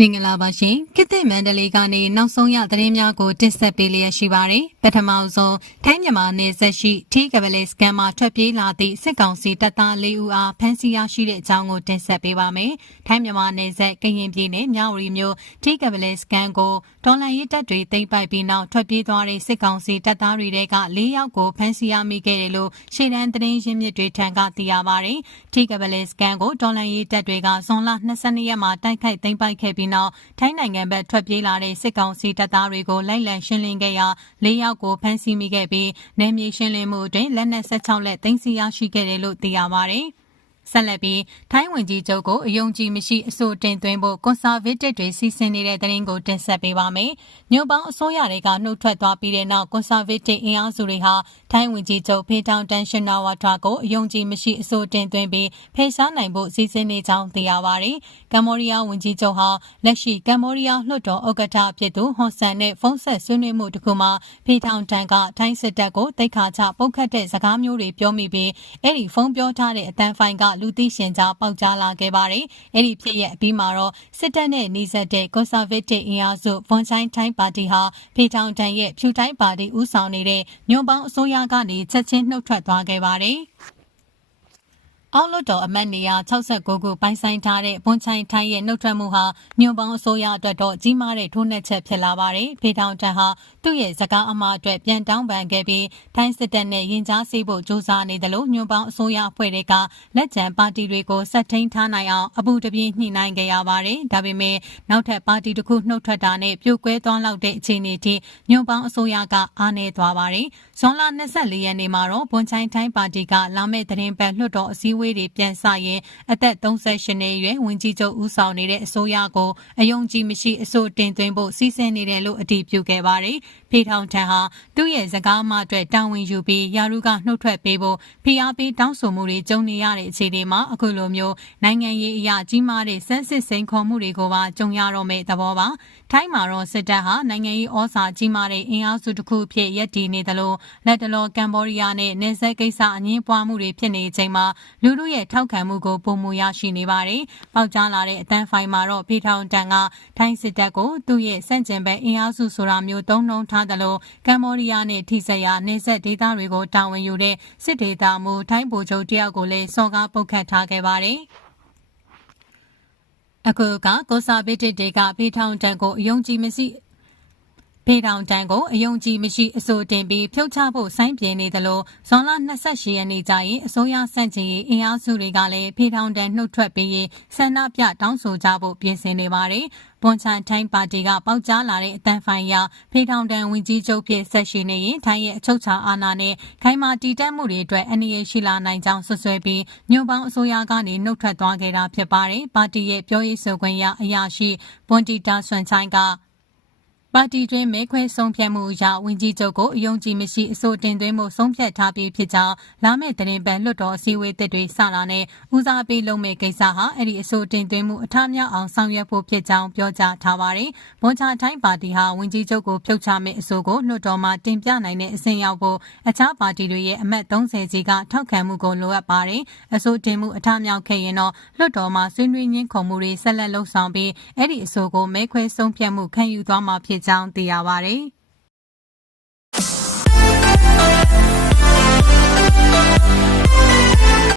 မင်္ဂလာပါရှင်ခေတ်သစ်မန္တလေးကနေနောက်ဆုံးရသတင်းများကိုတင်ဆက်ပေးလျက်ရှိပါတယ်ပထမဆုံးထိုင်းမြန်မာနယ်စပ်ရှိထီးကပလေးစကန်မှာထွက်ပြေးလာသည့်စစ်ကောင်စီတပ်သား၄ဦးအားဖမ်းဆီးရရှိတဲ့အကြောင်းကိုတင်ဆက်ပေးပါမယ်ထိုင်းမြန်မာနယ်စပ်ကရင်ပြည်နယ်မြဝတီမြို့ထီးကပလေးစကန်ကိုဒေါ်လာရေးတပ်တွေသိမ်းပိုက်ပြီးနောက်ထွက်ပြေးသွားတဲ့စစ်ကောင်စီတပ်သားတွေက၄ယောက်ကိုဖမ်းဆီးရမိခဲ့တယ်လို့ရှေ့တန်းသတင်းရင်းမြစ်တွေထံကသိရပါတယ်ထီးကပလေးစကန်ကိုဒေါ်လာရေးတပ်တွေကဇွန်လ22ရက်မှာတိုက်ခိုက်သိမ်းပိုက်ခဲ့ပြီးနောက်ထိုင်းနိုင်ငံဘက်ထွက်ပြေးလာတဲ့စစ်ကောင်စီတပ်သားတွေကိုလိုက်လံရှင်းလင်းခဲ့ရာ၄ယောက်ကိုဖမ်းဆီးမိခဲ့ပြီးနယ်မြေရှင်းလင်းမှုအတွင်းလက်နက်16လက်သိမ်းဆည်းရရှိခဲ့တယ်လို့သိရပါတယ်။ဆက်လက်ပြီးထိုင်းဝန်ကြီးချုပ်ကိုအယုံကြည်မရှိအဆိုတင်သွင်းဖို့ကွန်ဆာဗေးတစ်တွေစီစဉ်နေတဲ့သတင်းကိုတင်ဆက်ပေးပါမယ်။ညွန့်ပေါင်းအစိုးရတွေကနှုတ်ထွက်သွားပြီးတဲ့နောက်ကွန်ဆာဗေးတစ်အင်အားစုတွေဟာထိုင်းဝန်ကြီးချုပ်ဖေထောင်တန်ရှင်နာဝါထွာကိုအယုံကြည်မရှိအဆိုတင်သွင်းပြီးဖယ်ရှားနိုင်ဖို့စီစဉ်နေကြောင်းသိရပါတယ်။ကမ္ဘောဒီးယားဝန်ကြီးချုပ်ဟာလက်ရှိကမ္ဘောဒီးယားလွှတ်တော်ဥက္ကဋ္ဌဖြစ်သူဟွန်ဆန်နဲ့ဖုန်းဆက်ဆွေးနွေးမှုတစ်ခုမှာဖေထောင်တန်ကထိုင်းစစ်တပ်ကိုတိတ်ခါချပုတ်ခတ်တဲ့စကားမျိုးတွေပြောမိပြီးအဲ့ဒီဖုန်းပြောထားတဲ့အတန်းဖိုင်ကလူသိရှင်ကြားပေါက်ကြားလာခဲ့ပါတယ်။အဲ့ဒီဖြစ်ရဲ့အပြီးမှာတော့စစ်တပ်နဲ့နှိစက်တဲ့ကွန်ဆာဗေးတစ်အင်အားစုဝန်ချိုင်းထိုင်းပါတီဟာဖေထောင်တန်ရဲ့ဖြူတိုင်းပါတီဦးဆောင်နေတဲ့ညွန့်ပေါင်းအစိုးရကနေချက်ချင်းနှုတ်ထွက်သွားခဲ့ပါတယ်။အောက်လွှတ်တော်အမတ်နေရာ69ခုပိုင်ဆိုင်ထားတဲ့ဝန်ချိုင်းထိုင်းရဲ့နှုတ်ထွက်မှုဟာညွန့်ပေါင်းအစိုးရအတွက်တော့ကြီးမားတဲ့ထိုးနှက်ချက်ဖြစ်လာပါတယ်။ဖေထောင်တန်ဟာသူ့ရဲ့စကားအမှားအတွက်ပြန်တောင်းပန်ခဲ့ပြီးထိုင်းစစ်တပ်နဲ့ရင်ကြားစေဖို့ကြိုးစားနေတယ်လို့ညွန့်ပေါင်းအစိုးရအဖွဲ့တွေကလက်ကျန်ပါတီတွေကိုဆက်ထိန်ထားနိုင်အောင်အပူတပြင်းညှိနှိုင်းခဲ့ရပါတယ်။ဒါပေမဲ့နောက်ထပ်ပါတီတစ်ခုနှုတ်ထွက်တာနဲ့ပြိုကွဲသွားလောက်တဲ့အခြေအနေထိညွန့်ပေါင်းအစိုးရကအားနည်းသွားပါတယ်။ဇွန်လ24ရက်နေ့မှာတော့ဝန်ချိုင်းထိုင်းပါတီကလာမယ့်သတင်းပတ်လွှတ်တော်အစည်းအဝေးတွေပြန်စရင်အသက်38နှစ်အရွယ်ဝန်ကြီးချုပ်ဦးဆောင်နေတဲ့အစိုးရကိုအယုံကြည်မရှိအဆိုတင်သွင်းဖို့စီစဉ်နေတယ်လို့အတည်ပြုခဲ့ပါတယ်။ဖေထောင်ထန်ဟာသူ့ရဲ့စကားအမှားအတွက်တာဝန်ယူပြီးယာရုကနှုတ်ထွက်ပေးဖို့ဖိအားပေးတောင်းဆိုမှုတွေကြုံနေရတဲ့အခြေအနေမှာအခုလိုမျိုးနိုင်ငံရေးအရာကြီးမားတဲ့စက်စစ်စိန်ခေါ်မှုတွေကိုပါကြုံရတော့မယ့်သဘောပါ။ထိုင်းမှာတော့စစ်တပ်ဟာနိုင်ငံရေးဩဇာကြီးမားတဲ့အင်အားစုတစ်ခုဖြစ်ရပ်တည်နေတယ်လို့လက်တလောကမ္ဘောဒီးယားနဲ့နယ်စပ်ကိစ္စအငြင်းပွားမှုတွေဖြစ်နေချိန်မှာလူထုရဲ့ထောက်ခံမှုကိုပုံမူရရှိနေပါတယ်။ပေါက်ကြားလာတဲ့အတန်းဖိုင်မှာတော့ဖေထောင်တန်ကထိုင်းစစ်တပ်ကိုသူ့ရဲ့စန့်ကျင်ဘက်အင်အားစုဆိုတာမျိုးသုံးနှုံထားတယ်လို့ကမ္ဘောဒီးယားနဲ့ထိစပ်ရာနယ်စပ်ဒေသတွေကိုတာဝန်ယူတဲ့စစ်ဒေသမှူးထိုင်းဗိုလ်ချုပ်တယောက်ကိုလည်းစော်ကားပုတ်ခတ်ထားခဲ့ပါတယ်။အခုကကိုစာဗေးတစ်တွေကဖေထောင်တန်ကိုအယုံကြည်မရှိဖေထောင်တန်ကိုအယုံကြည်မရှိအဆိုတင်ပြီးဖြုတ်ချဖို့စိုင်းပြင်းနေတယ်လို့ဇွန်လ28ရက်နေ့ကျရင်အစိုးရစန့်ကျင်ရေးအင်အားစုတွေကလည်းဖေထောင်တန်နှုတ်ထွက်ပြီးဆန္ဒပြတောင်းဆိုကြဖို့ပြင်ဆင်နေပါတယ်။ဝန်ချိုင်းထိုင်းပါတီကပေါက်ကြားလာတဲ့အတန်းဖိုင်ရဖေထောင်တန်ဝင်ကြီးချုပ်ဖြစ်ဆက်ရှိနေရင်ထိုင်းရဲ့အချုပ်ချာအာဏာနဲ့ခိုင်မာတည်တံ့မှုတွေအတွက်အနေရရှိလာနိုင်ကြောင်းဆွဆွဲပြီးညွန့်ပေါင်းအစိုးရကနေနှုတ်ထွက်သွားခဲ့တာဖြစ်ပါတယ်။ပါတီရဲ့ပြောရေးဆိုခွင့်ရအရာရှိဘွန်တီတာဆွန်ချိုင်းကပါတီတွင်မဲခွဲဆုံးဖြတ်မှုအရဝန်ကြီးချုပ်ကိုအယုံကြည်မရှိအဆိုတင်သွင်းမှုဆုံးဖြတ်ထားပြီးဖြစ်ကြောင်းလာမယ့်သတင်းပတ်လွှတ်တော်အစည်းအဝေးတွေစလာနဲ့ဦးစားပေးလုပ်မယ့်ကိစ္စဟာအဲ့ဒီအဆိုတင်သွင်းမှုအထမြောက်အောင်ဆောင်ရွက်ဖို့ဖြစ်ကြောင်းပြောကြားထားပါတယ်။ဝန်ချထိုင်းပါတီဟာဝန်ကြီးချုပ်ကိုဖြုတ်ချမယ့်အဆိုကိုလွှတ်တော်မှာတင်ပြနိုင်တဲ့အဆင့်ရောက်ဖို့အခြားပါတီတွေရဲ့အမတ်30ကြီးကထောက်ခံမှုကိုလိုအပ်ပါတယ်။အဆိုတင်မှုအထမြောက်ခဲ့ရင်တော့လွှတ်တော်မှာဆွေးနွေးညှင်းခုံမှုတွေဆက်လက်လှုပ်ဆောင်ပြီးအဲ့ဒီအဆိုကိုမဲခွဲဆုံးဖြတ်မှုခံယူသွားမှာဖြစ်ကြောင်းသိရပါတယ်။